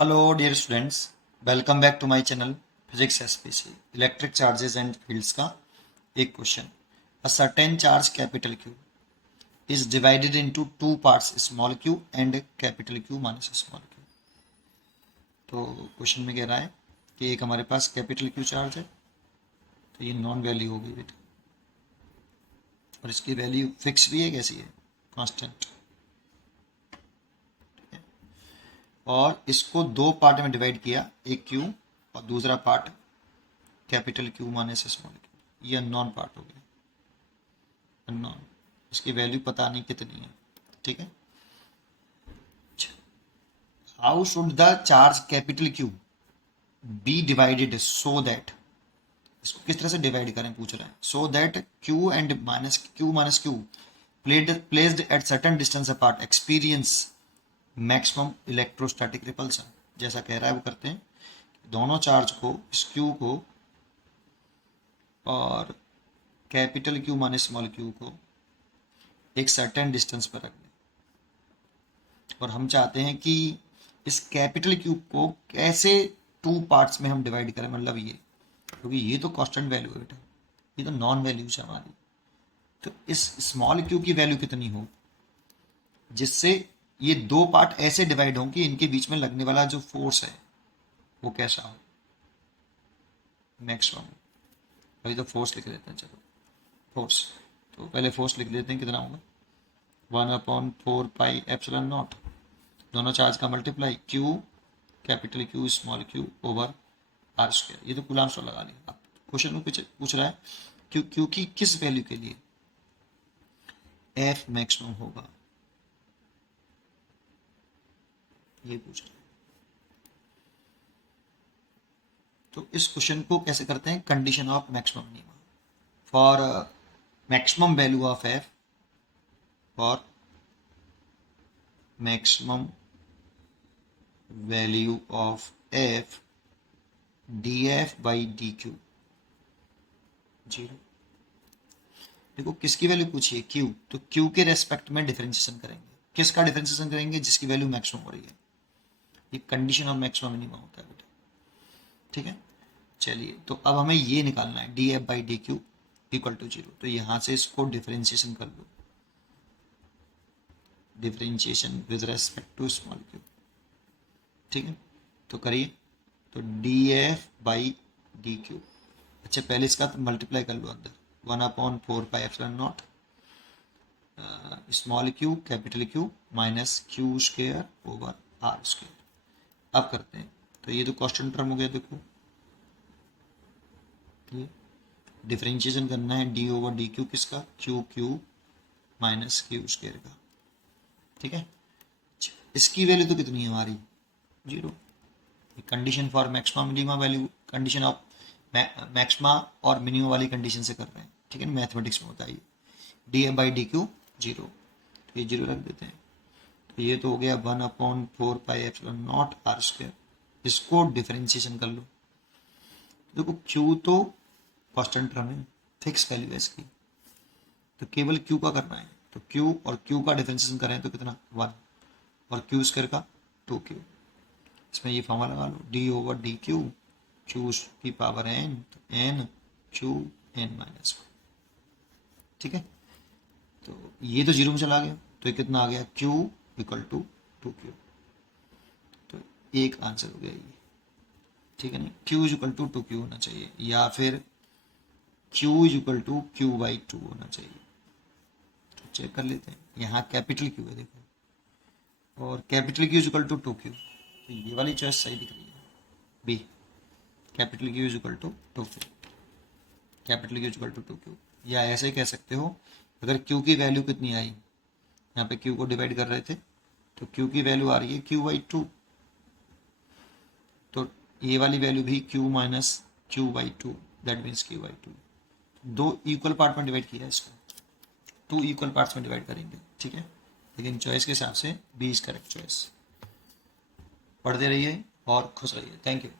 Hello dear students, welcome back to my channel Physics SPC Electric Charges and Fields का एक question. A certain charge capital Q is divided into two parts small q and capital Q minus small q. तो question में कह रहा है कि एक हमारे पास कैपिटल Q चार्ज है, तो ये नॉन वैल्यू होगी बेटा, और इसकी वैल्यू फिक्स भी है, कैसी है, कांस्टेंट. और इसको दो पार्ट में डिवाइड किया, एक Q और दूसरा part capital Q minus small q. ये अननोन पार्ट हो गया, अननोन. इसकी वैल्यू पता नहीं कितनी है, ठीक है. How should the charge capital Q be divided so that, इसको किस तरह से डिवाइड करें पूछ रहे हैं. So that Q and minus Q placed at certain distance apart experience maximum electrostatic repulsion. जैसा कह रहा है वो करते हैं, दोनों चार्ज को, इस Q को और capital Q minus small q को एक सर्टेन डिस्टेंस पर रख दें, और हम चाहते हैं कि इस कैपिटल Q को कैसे टू पार्ट्स में हम डिवाइड करें. मतलब ये, क्योंकि ये तो कांस्टेंट वैल्यू है बेटा, ये तो नॉन वैल्यूज है हमारी, तो इस स्मॉल q की वैल्यू कितनी हो जिससे ये दो पार्ट ऐसे डिवाइड हों कि इनके बीच में लगने वाला जो फोर्स है वो कैसा हो, मैक्सिमम. अभी तो फोर्स लिख लेते हैं, चलो फोर्स. तो पहले फोर्स लिख लेते हैं, कितना होगा 1/4πε0, दोनों चार्ज का multiply, Q capital Q small q over R square. ये तो कूलम्ब्स लॉ लगा लिया. अब क्वेश्चन में पूछ रहा है Q की किस वैल्यू के लिए F मैक्सिमम होगा, ये पूछ रहा है. तो इस क्वेश्चन को कैसे करते हैं, condition of maximum minimum for maximum value of f, for maximum value of f df by dq 0. देखो किसकी वैल्यू पूछी है, q, तो q के रेस्पेक्ट में डिफरेंशिएशन करेंगे. किसका डिफरेंशिएशन करेंगे, जिसकी वैल्यू मैक्सिमम हो रही है. ये कंडीशन ऑफ मैक्सिमम मिनिमम होता है बेटा, ठीक है. चलिए, तो अब हमें ये निकालना है df by dq equal to 0. तो यहां से इसको डिफरेंशिएशन कर लो, differentiation with respect to small q, ठीक है. तो करिए, तो df बाई dq. अच्छा, पहले इसका तो मल्टीप्लाई कर लो अंदर, 1/4πε0 small q capital Q minus q square over r square. अब करते हैं, तो ये तो कांस्टेंट टर्म हो गया. देखो ये डिफरेंशिएशन करना है d ओवर dq किसका, q माइनस q स्क्वायर का, ठीक है. इसकी वैल्यू तो कितनी है हमारी, 0. Condition for maxima minima value, condition of maxima और मिनिमा वाली कंडीशन से कर रहे हैं, ठीक है. मैथमेटिक्स में होता है ये df बाई dq 0, तो ये 0 रख देते हैं. तो ये तो हो गया 1/4πε0 r स्क्वायर. इसको डिफरेंशिएशन कर लो. देखो q तो कांस्टेंट टर्म है, फिक्स वैल्यू है इसकी, तो केवल q का करना है. तो q और q का डिफरेंशिएशन करें तो कितना 1, और q स्क्वायर का 2q. इसमें ये फॉर्मूला लगा लो, d over D Q, Q की पावर n, तो n q n माइनस 1, ठीक है. तो ये तो 0 में चला गया, तो ये कितना आ गया, q इक्वल टू 2q. तो एक आंसर हो गया ये, ठीक है ना. q इक्वल टू 2q होना चाहिए, या फिर q equal to q by 2 होना चाहिए. तो चेक कर लेते हैं, यहाँ कैपिटल q है देखो, और capital Q equal to 2q, तो ये वाली चॉइस सही दिख रही है, B, capital Q equal to 2q, capital Q equal to 2q. या ऐसे ही कह सकते हो, अगर Q की वैल्यू कितनी आई, यहाँ पे Q को डिवाइड कर रहे थे, तो Q की वैल्यू आ रही है Q बाई 2, तो ये वाली वैल्यू भी Q minus Q by 2, that means Q by 2. दो इक्वल पार्ट में डिवाइड किया है इसको, 2 इक्वल पार्ट्स में डिवाइड करेंगे, ठीक है. लेकिन चॉइस के हिसाब से बी इज करेक्ट चॉइस. पढ़ते रहिए और खुश रहिए. Thank you.